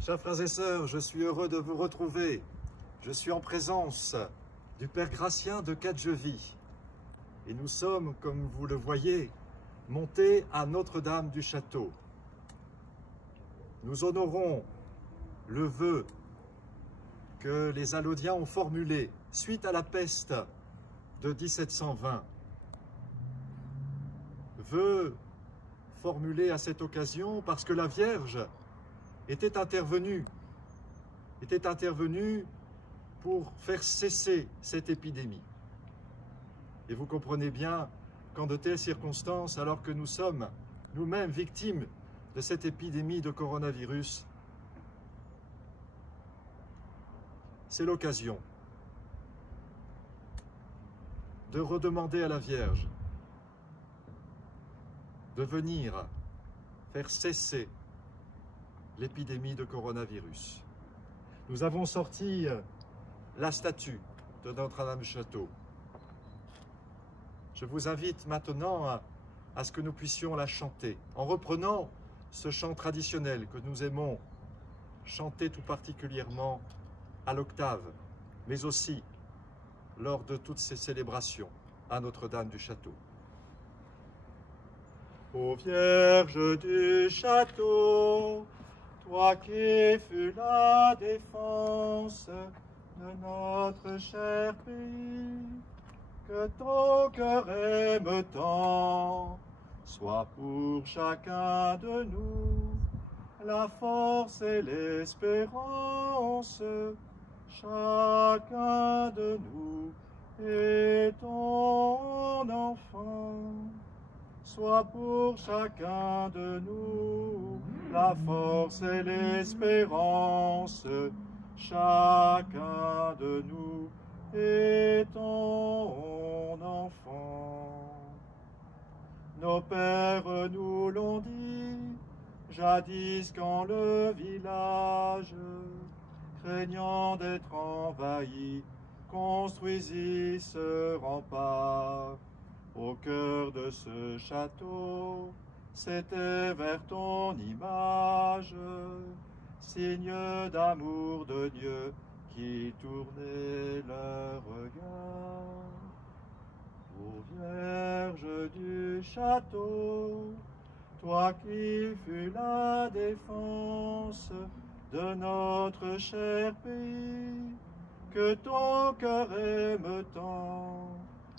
Chers frères et sœurs, je suis heureux de vous retrouver. Je suis en présence du Père Gratien de Cadjevy. Et nous sommes, comme vous le voyez, montés à Notre-Dame du Château. Nous honorons le vœu que les Allodiens ont formulé suite à la peste de 1720. Vœu formulé à cette occasion parce que la Vierge était intervenue pour faire cesser cette épidémie. Et vous comprenez bien qu'en de telles circonstances, alors que nous sommes nous-mêmes victimes de cette épidémie de coronavirus, c'est l'occasion de redemander à la Vierge de venir faire cesser l'épidémie de coronavirus. Nous avons sorti la statue de Notre-Dame du Château. Je vous invite maintenant à ce que nous puissions la chanter, en reprenant ce chant traditionnel que nous aimons chanter tout particulièrement à l'octave, mais aussi lors de toutes ces célébrations à Notre-Dame du Château. Ô Vierge du Château, toi qui fus la défense de notre cher pays, que ton cœur aime tant, soit pour chacun de nous la force et l'espérance. Chacun de nous est ton enfant. Soit pour chacun de nous la force et l'espérance. Chacun de nous est ton enfant. Nos pères nous l'ont dit, jadis quand le village, craignant d'être envahi, construisit ce rempart. Au cœur de ce château, c'était vers ton image, signe d'amour de Dieu qui tournait leur regard. Ô Vierge du Château, toi qui fus la défense de notre cher pays, que ton cœur aime tant,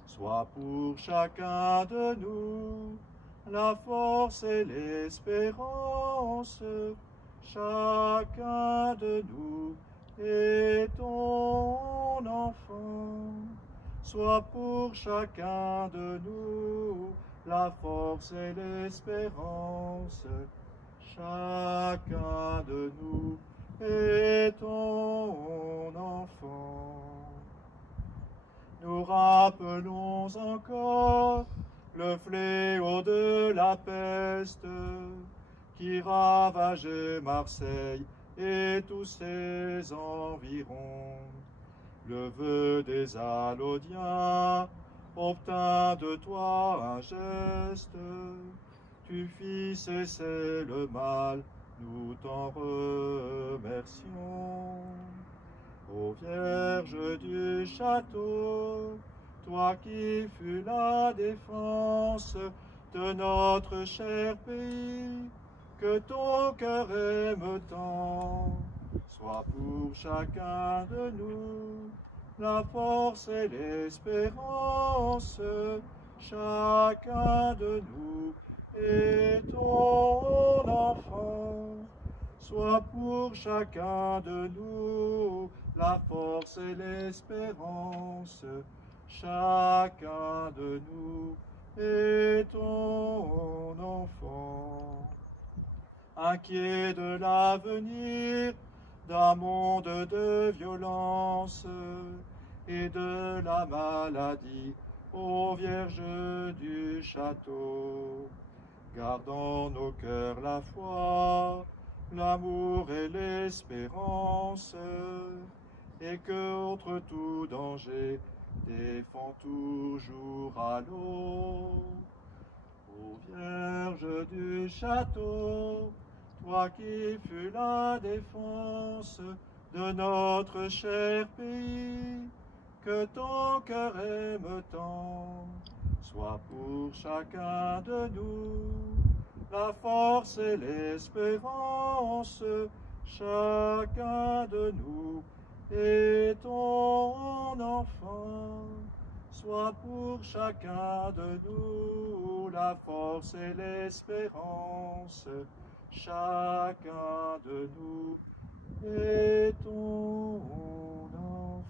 soit pour chacun de nous la force et l'espérance. Chacun de nous est ton enfant. Soit pour chacun de nous la force et l'espérance. Chacun de nous est ton enfant. Nous rappelons encore le fléau de la peste qui ravageait Marseille et tous ses environs. Le vœu des Allodiens obtint de toi un geste, tu fis cesser le mal, nous t'en remercions. Ô Vierge du Château, toi qui fus la défense de notre cher pays, que ton cœur aime tant, soit pour chacun de nous la force et l'espérance. Chacun de nous est ton enfant. Soit pour chacun de nous la force et l'espérance. Chacun de nous est ton enfant. Inquiet de l'avenir, d'un monde de violence et de la maladie, ô Vierge du Château, gardons nos cœurs la foi, l'amour et l'espérance, et que, contre tout danger, défend toujours à l'eau. Ô Vierge du Château, toi qui fus la défense de notre cher pays, que ton cœur aime tant, sois pour chacun de nous la force et l'espérance, chacun de nous est ton enfant. Sois pour chacun de nous la force et l'espérance, chacun de nous est ton enfant.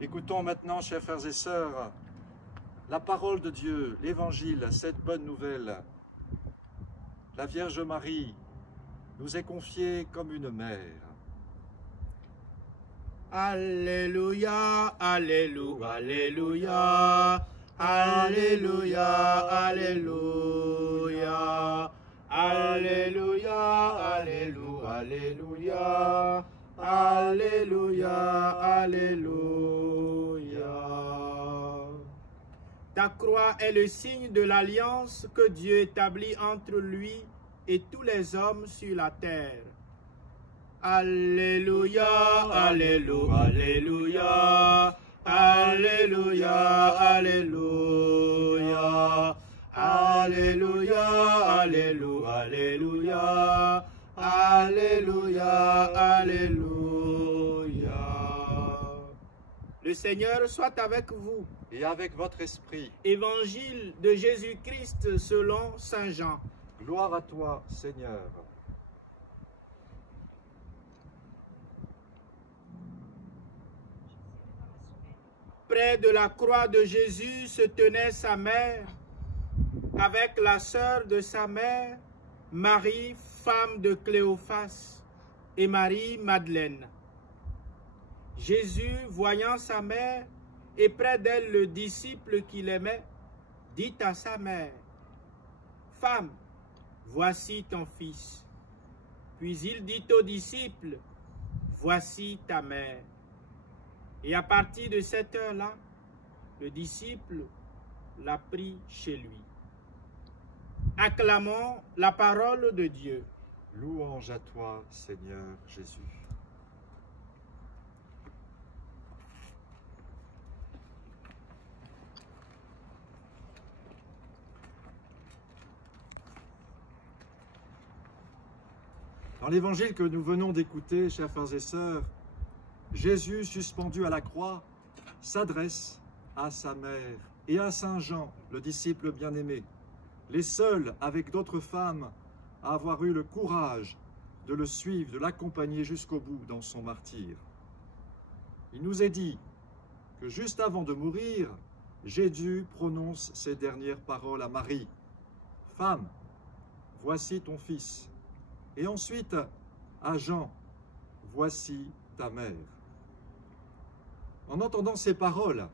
Écoutons maintenant, chers frères et sœurs, la parole de Dieu, l'Évangile, cette bonne nouvelle. La Vierge Marie nous est confiée comme une mère. Alléluia, alléluia, alléluia, alléluia, alléluia, alléluia, alléluia, alléluia, alléluia, alléluia. Ta croix est le signe de l'alliance que Dieu établit entre lui et tous les hommes sur la terre. Alléluia, alléluia, alléluia, alléluia, alléluia, alléluia, alléluia, alléluia, alléluia, alléluia. Le Seigneur soit avec vous. Et avec votre esprit. Évangile de Jésus-Christ selon saint Jean. Gloire à toi, Seigneur. Près de la croix de Jésus se tenait sa mère, avec la sœur de sa mère, Marie, femme de Cléophas, et Marie-Madeleine. Jésus, voyant sa mère, et près d'elle le disciple qu'il aimait, dit à sa mère, « Femme, voici ton fils. » Puis il dit au disciple, « Voici ta mère. » Et à partir de cette heure-là, le disciple l'a pris chez lui. Acclamons la parole de Dieu. Louange à toi, Seigneur Jésus. Dans l'évangile que nous venons d'écouter, chers frères et sœurs, Jésus, suspendu à la croix, s'adresse à sa mère et à Saint Jean, le disciple bien-aimé, les seuls, avec d'autres femmes, à avoir eu le courage de le suivre, de l'accompagner jusqu'au bout dans son martyre. Il nous est dit que juste avant de mourir, Jésus prononce ces dernières paroles à Marie. « Femme, voici ton fils. » Et ensuite à Jean, « Voici ta mère. » En entendant ces paroles,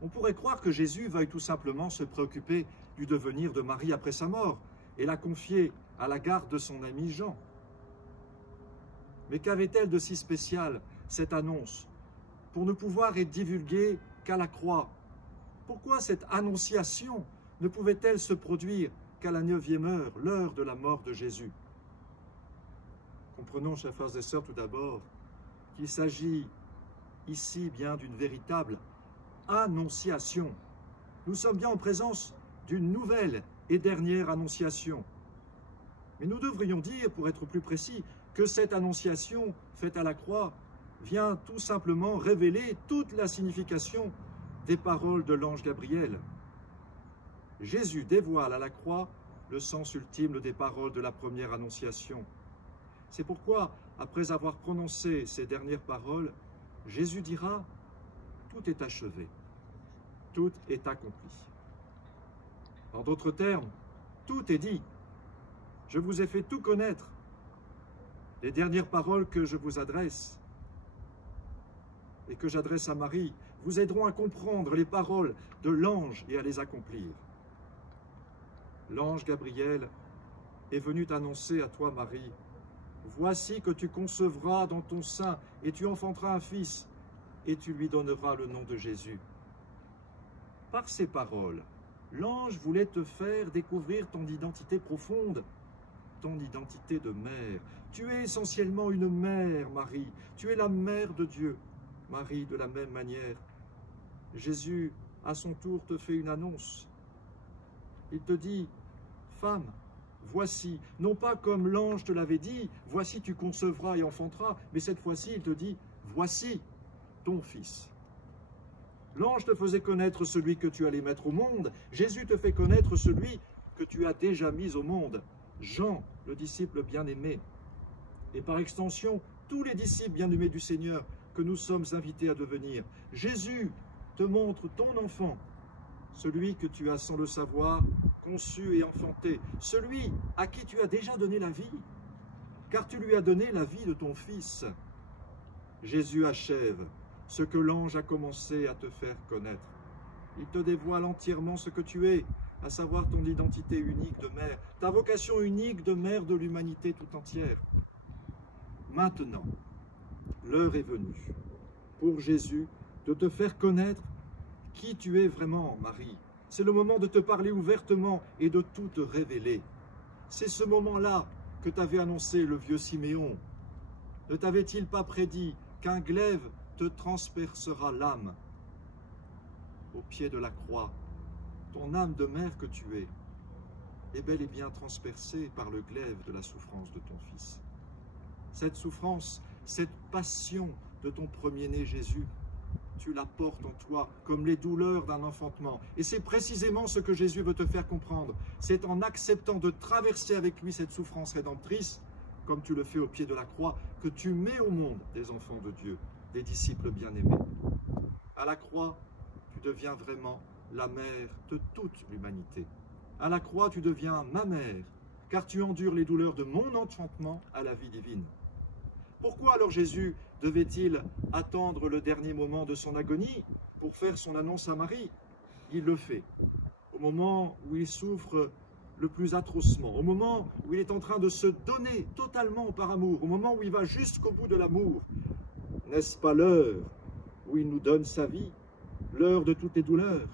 on pourrait croire que Jésus veuille tout simplement se préoccuper du devenir de Marie après sa mort et la confier à la garde de son ami Jean. Mais qu'avait-elle de si spécial, cette annonce, pour ne pouvoir être divulguée qu'à la croix? Pourquoi cette annonciation ne pouvait-elle se produire qu'à la 9e heure, l'heure de la mort de Jésus? Comprenons, chers frères et sœurs, tout d'abord, qu'il s'agit ici bien d'une véritable annonciation. Nous sommes bien en présence d'une nouvelle et dernière annonciation. Mais nous devrions dire, pour être plus précis, que cette annonciation faite à la croix vient tout simplement révéler toute la signification des paroles de l'ange Gabriel. Jésus dévoile à la croix le sens ultime des paroles de la première annonciation. C'est pourquoi, après avoir prononcé ces dernières paroles, Jésus dira « Tout est achevé, tout est accompli ». En d'autres termes, tout est dit. Je vous ai fait tout connaître. Les dernières paroles que je vous adresse et que j'adresse à Marie vous aideront à comprendre les paroles de l'ange et à les accomplir. L'ange Gabriel est venu t'annoncer à toi, Marie, « Voici que tu concevras dans ton sein et tu enfanteras un fils, et tu lui donneras le nom de Jésus. » Par ces paroles, L'ange voulait te faire découvrir ton identité profonde, ton identité de mère. Tu es essentiellement une mère, Marie. Tu es la mère de Dieu. Marie, de la même manière, Jésus, à son tour, te fait une annonce. Il te dit, femme, voici, non pas comme l'ange te l'avait dit, voici tu concevras et enfanteras, mais cette fois-ci, il te dit, voici ton fils. L'ange te faisait connaître celui que tu allais mettre au monde. Jésus te fait connaître celui que tu as déjà mis au monde. Jean, le disciple bien-aimé. Et par extension, tous les disciples bien-aimés du Seigneur que nous sommes invités à devenir. Jésus te montre ton enfant, celui que tu as sans le savoir conçu et enfanté, celui à qui tu as déjà donné la vie, car tu lui as donné la vie de ton fils. Jésus achève ce que l'ange a commencé à te faire connaître. Il te dévoile entièrement ce que tu es, à savoir ton identité unique de mère, ta vocation unique de mère de l'humanité tout entière. Maintenant, l'heure est venue pour Jésus de te faire connaître qui tu es vraiment, Marie. C'est le moment de te parler ouvertement et de tout te révéler. C'est ce moment-là que t'avait annoncé le vieux Siméon. Ne t'avait-il pas prédit qu'un glaive te transpercera l'âme? Au pied de la croix, ton âme de mère que tu es est bel et bien transpercée par le glaive de la souffrance de ton fils. Cette souffrance, cette passion de ton premier-né Jésus, tu la portes en toi comme les douleurs d'un enfantement. Et c'est précisément ce que Jésus veut te faire comprendre. C'est en acceptant de traverser avec lui cette souffrance rédemptrice, comme tu le fais au pied de la croix, que tu mets au monde des enfants de Dieu, des disciples bien-aimés. À la croix, tu deviens vraiment la mère de toute l'humanité. À la croix, tu deviens ma mère, car tu endures les douleurs de mon enfantement à la vie divine. Pourquoi alors Jésus devait-il attendre le dernier moment de son agonie pour faire son annonce à Marie? Il le fait au moment où il souffre le plus atrocement, au moment où il est en train de se donner totalement par amour, au moment où il va jusqu'au bout de l'amour. N'est-ce pas l'heure où il nous donne sa vie, l'heure de toutes les douleurs?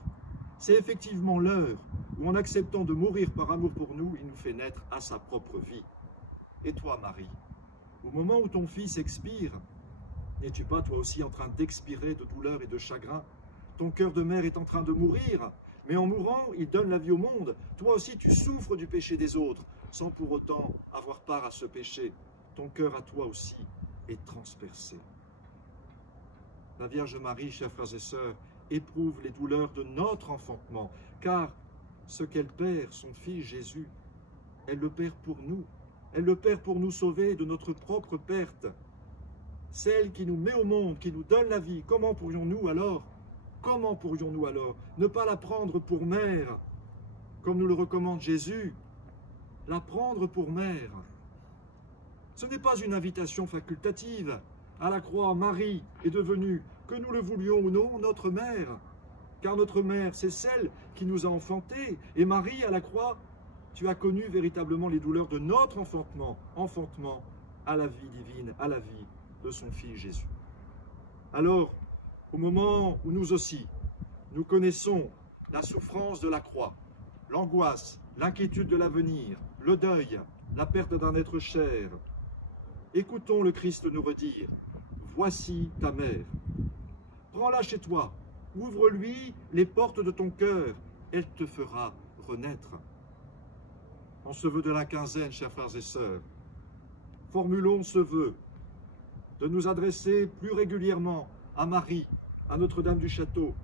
C'est effectivement l'heure où, en acceptant de mourir par amour pour nous, il nous fait naître à sa propre vie. Et toi, Marie, au moment où ton fils expire, n'es-tu pas toi aussi en train d'expirer de douleur et de chagrin? Ton cœur de mère est en train de mourir, mais en mourant, il donne la vie au monde. Toi aussi, tu souffres du péché des autres, sans pour autant avoir part à ce péché. Ton cœur à toi aussi est transpercé. La Vierge Marie, chers frères et sœurs, éprouve les douleurs de notre enfantement, car ce qu'elle perd, son Fils Jésus, elle le perd pour nous. Elle le perd pour nous sauver de notre propre perte. Celle qui nous met au monde, qui nous donne la vie, comment pourrions-nous alors ne pas la prendre pour mère, comme nous le recommande Jésus, la prendre pour mère? Ce n'est pas une invitation facultative. À la croix, Marie est devenue, que nous le voulions ou non, notre mère. Car notre mère, c'est celle qui nous a enfantés. Et Marie, à la croix, tu as connu véritablement les douleurs de notre enfantement à la vie divine, à la vie de son Fils Jésus. Alors, au moment où nous aussi, nous connaissons la souffrance de la croix, l'angoisse, l'inquiétude de l'avenir, le deuil, la perte d'un être cher, écoutons le Christ nous redire, « Voici ta mère. Prends-la chez toi, ouvre-lui les portes de ton cœur, elle te fera renaître. » En ce vœu de la quinzaine, chers frères et sœurs, formulons ce vœu de nous adresser plus régulièrement à Marie, à Notre-Dame du Château,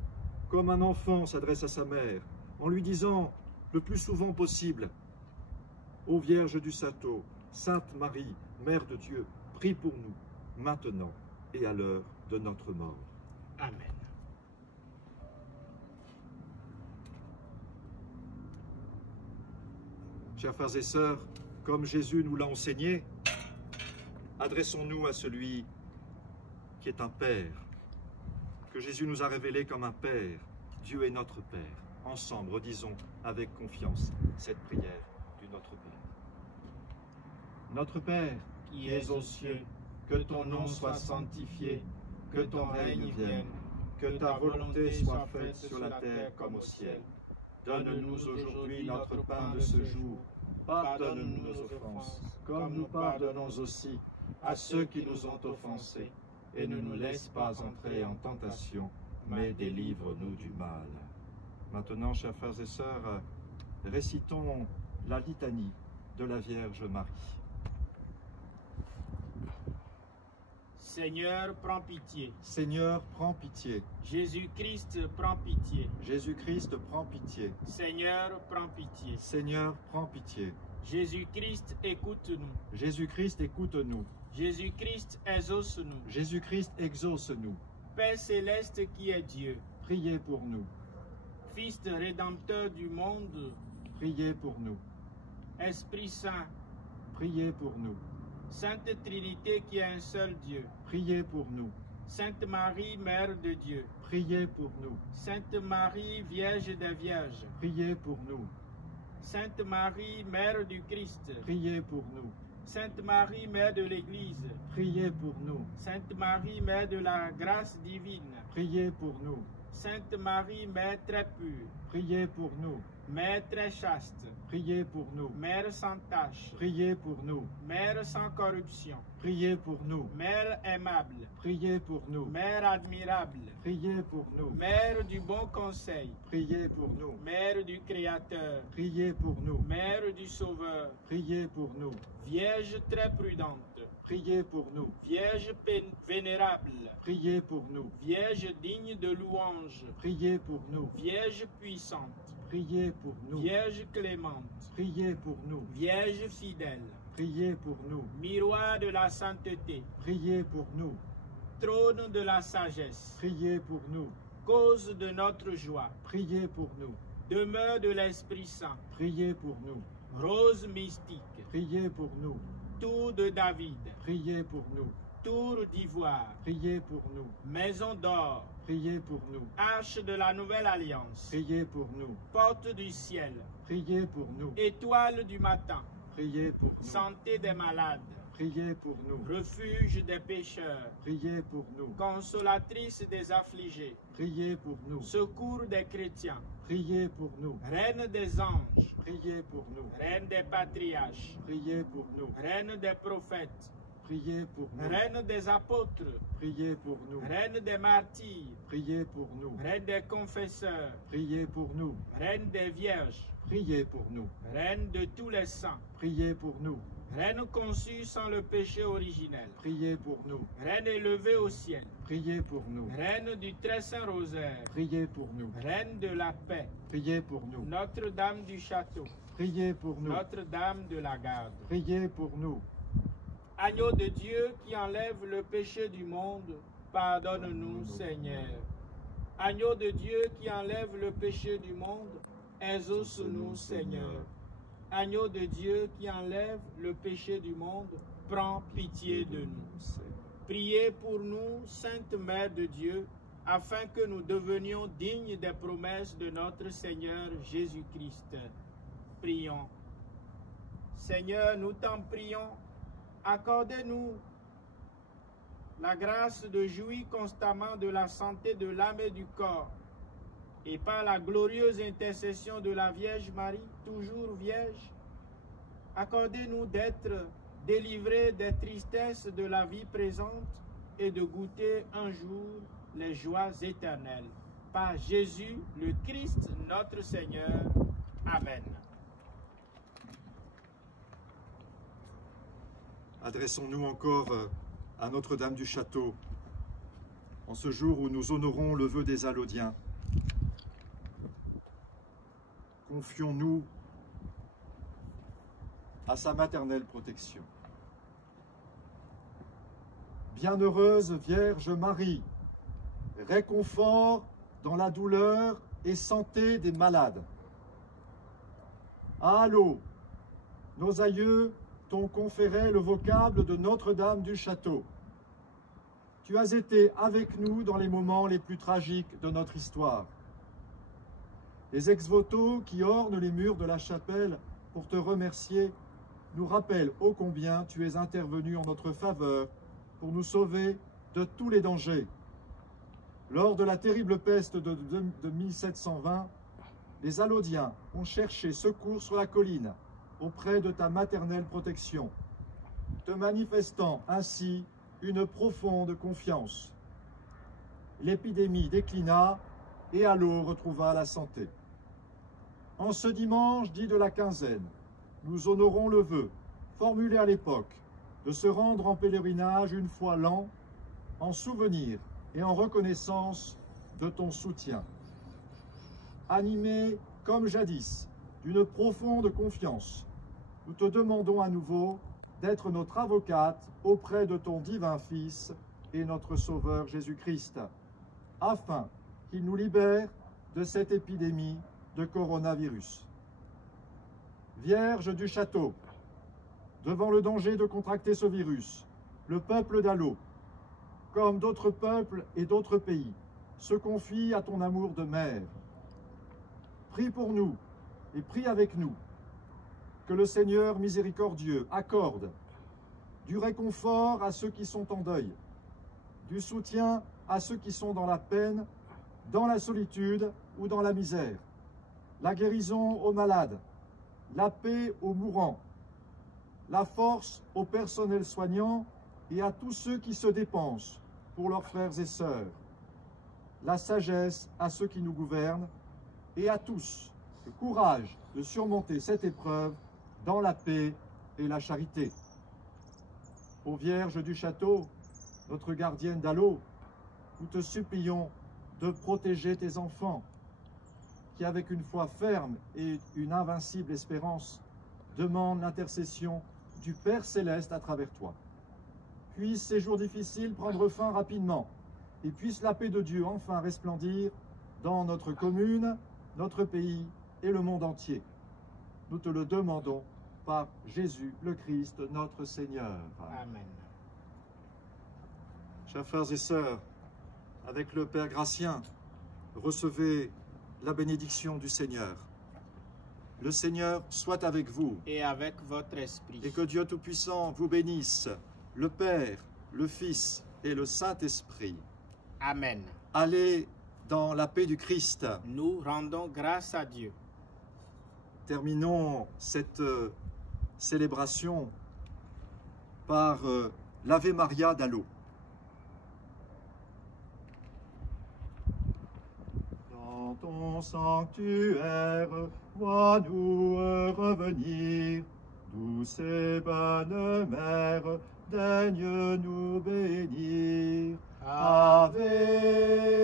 comme un enfant s'adresse à sa mère, en lui disant le plus souvent possible, « Ô Vierge du Château, Sainte Marie, Mère de Dieu, prie pour nous, maintenant et à l'heure de notre mort. » Amen. Chers frères et sœurs, comme Jésus nous l'a enseigné, adressons-nous à celui qui est un Père, que Jésus nous a révélé comme un Père. Dieu est notre Père. Ensemble, redisons avec confiance cette prière du Notre Père. Notre Père, Qui es aux cieux, que ton nom soit sanctifié, que ton règne vienne, que ta volonté soit faite sur la terre comme au ciel. Donne-nous aujourd'hui notre pain de ce jour. Pardonne-nous nos offenses, comme nous pardonnons aussi à ceux qui nous ont offensés. Et ne nous laisse pas entrer en tentation, mais délivre-nous du mal. Maintenant, chers frères et sœurs, récitons la litanie de la Vierge Marie. Seigneur, prends pitié. Seigneur, prends pitié. Jésus-Christ, prends pitié. Jésus-Christ, prends pitié. Seigneur, prends pitié. Seigneur, prends pitié. Jésus-Christ, écoute-nous. Jésus-Christ, écoute-nous. Jésus-Christ, exauce-nous. Jésus-Christ, exauce-nous. Père céleste qui est Dieu, Priez pour nous. Fils rédempteur du monde, Priez pour nous. Esprit Saint, Priez pour nous. Sainte Trinité qui est un seul Dieu, Priez pour nous. Sainte Marie, Mère de Dieu, Priez pour nous. Sainte Marie, Vierge des Vierges, Priez pour nous. Sainte Marie, Mère du Christ, Priez pour nous. Sainte Marie, Mère de l'Église, Priez pour nous. Sainte Marie, Mère de la grâce divine, Priez pour nous. Sainte Marie, Mère très pure, Priez pour nous. Mère très chaste, Priez pour nous. Mère sans tache, Priez pour nous. Mère sans corruption, Priez pour nous. Mère aimable, Priez pour nous. Mère admirable, Priez pour nous. Mère du bon conseil, Priez pour nous. Mère du Créateur, Priez pour nous. Mère du Sauveur, Priez pour nous. Vierge très prudente, Priez pour nous. Vierge vénérable, Priez pour nous. Vierge digne de louange, Priez pour nous. Vierge puissante, Priez pour nous. Vierge clémente, Priez pour nous. Vierge fidèle, Priez pour nous. miroir de la sainteté, Priez pour nous. trône de la sagesse, Priez pour nous. cause de notre joie, Priez pour nous. demeure de l'Esprit Saint, Priez pour nous. rose mystique, Priez pour nous. tour de David, Priez pour nous. tour d'ivoire, Priez pour nous. maison d'or, Priez pour nous. arche de la nouvelle alliance, Priez pour nous. porte du ciel, Priez pour nous. étoile du matin, Priez pour nous. santé des malades, Priez pour nous. refuge des pécheurs, Priez pour nous. consolatrice des affligés, Priez pour nous. secours des chrétiens, Priez pour nous. reine des anges, Priez pour nous. reine des patriarches, Priez pour nous. reine des prophètes, Priez pour nous. reine des apôtres, Priez pour nous. reine des martyrs, Priez pour nous. reine des confesseurs, Priez pour nous. reine des vierges, Priez pour nous. reine de tous les saints, Priez pour nous. reine conçue sans le péché originel, Priez pour nous. reine élevée au ciel, Priez pour nous. reine du très saint rosaire, Priez pour nous. reine de la paix, Priez pour nous. Notre-Dame du château, Priez pour nous. Notre-Dame de la garde. Priez pour nous. Agneau de Dieu qui enlève le péché du monde, pardonne-nous, Seigneur. Agneau de Dieu qui enlève le péché du monde, exauce-nous, Seigneur. Agneau de Dieu qui enlève le péché du monde, prends pitié de nous. Priez pour nous, Sainte Mère de Dieu, afin que nous devenions dignes des promesses de notre Seigneur Jésus-Christ. Prions. Seigneur, nous t'en prions, accordez-nous la grâce de jouir constamment de la santé de l'âme et du corps, et par la glorieuse intercession de la Vierge Marie, toujours Vierge, accordez-nous d'être délivrés des tristesses de la vie présente et de goûter un jour les joies éternelles. Par Jésus, le Christ, notre Seigneur. Amen. Adressons-nous encore à Notre-Dame du Château, en ce jour où nous honorons le vœu des Allodiens. Confions-nous à sa maternelle protection. Bienheureuse Vierge Marie, réconfort dans la douleur et santé des malades. Allô, nos aïeux t'ont conféré le vocable de Notre-Dame du Château. Tu as été avec nous dans les moments les plus tragiques de notre histoire. Les ex-voto qui ornent les murs de la chapelle pour te remercier nous rappellent ô combien tu es intervenu en notre faveur pour nous sauver de tous les dangers. Lors de la terrible peste de 1720, les Allodiens ont cherché secours sur la colline, auprès de ta maternelle protection, te manifestant ainsi une profonde confiance. L'épidémie déclina et Allot retrouva la santé. En ce dimanche dit de la quinzaine, nous honorons le vœu, formulé à l'époque, de se rendre en pèlerinage une fois l'an, en souvenir et en reconnaissance de ton soutien. Animé, comme jadis, d'une profonde confiance, nous te demandons à nouveau d'être notre avocate auprès de ton divin Fils et notre Sauveur Jésus-Christ, afin qu'il nous libère de cette épidémie de coronavirus. Vierge du château, devant le danger de contracter ce virus, le peuple d'Allot, comme d'autres peuples et d'autres pays, se confie à ton amour de mère. Prie pour nous et prie avec nous que le Seigneur miséricordieux accorde du réconfort à ceux qui sont en deuil, du soutien à ceux qui sont dans la peine, dans la solitude ou dans la misère, la guérison aux malades, la paix aux mourants, la force au personnel soignant et à tous ceux qui se dépensent pour leurs frères et sœurs, la sagesse à ceux qui nous gouvernent et à tous le courage de surmonter cette épreuve dans la paix et la charité. Ô Vierge du château, notre gardienne d'Allot, nous te supplions de protéger tes enfants qui, avec une foi ferme et une invincible espérance, demandent l'intercession du Père Céleste à travers toi. Puissent ces jours difficiles prendre fin rapidement et puisse la paix de Dieu enfin resplendir dans notre commune, notre pays et le monde entier. Nous te le demandons par Jésus le Christ, notre Seigneur. Amen. Chers frères et sœurs, avec le Père Gratien, recevez la bénédiction du Seigneur. Le Seigneur soit avec vous. Et avec votre esprit. Et que Dieu Tout-Puissant vous bénisse, le Père, le Fils et le Saint-Esprit. Amen. Allez dans la paix du Christ. Nous rendons grâce à Dieu. Terminons cette célébration par l'Ave Maria d'Allot. Dans ton sanctuaire, vois-nous revenir, douce et bonne mère, daigne nous bénir. Ave,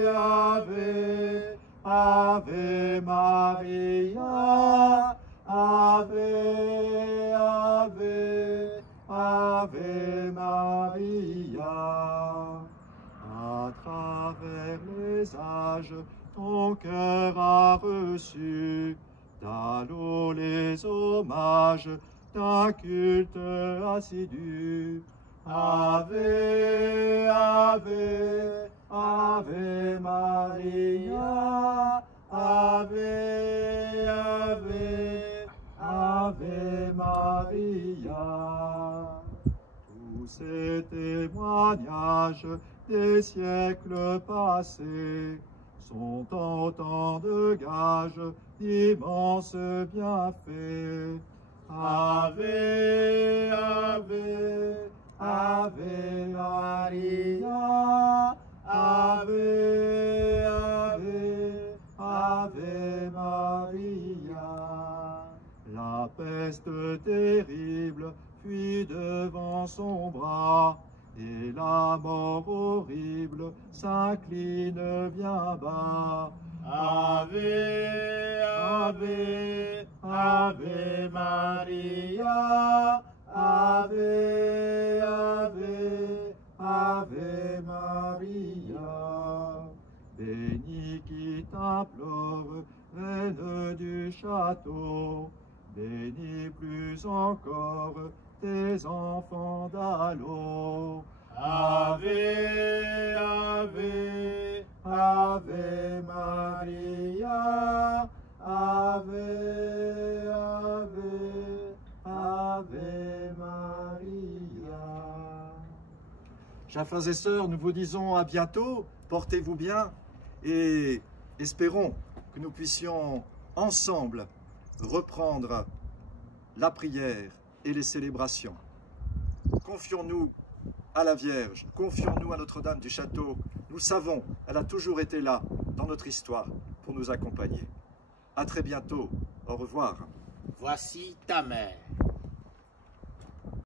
Ave, Ave Maria, Ave, Ave, Ave Maria. À travers les âges, ton cœur a reçu d'Allot les hommages d'un culte assidu. Ave, Ave, Ave Maria, Ave, Ave, Ave Maria. Tous ces témoignages des siècles passés sont autant de gages d'immenses bienfaits. Ave, Ave, Ave Maria, Ave, Ave, Ave Maria. La peste terrible fuit devant son bras, et la mort horrible s'incline bien bas. Ave, Ave, Ave Maria, Ave, Ave, Ave Maria. Béni qui t'implore, reine du château, bénis plus encore tes enfants d'Allot. Ave, Ave, Ave Maria, Ave, Ave, Ave Maria. Chers frères et sœurs, nous vous disons à bientôt, portez-vous bien et espérons que nous puissions ensemble reprendre la prière et les célébrations. Confions-nous à la Vierge, confions-nous à Notre-Dame du Château. Nous savons, elle a toujours été là dans notre histoire pour nous accompagner. À très bientôt. Au revoir. Voici ta mère.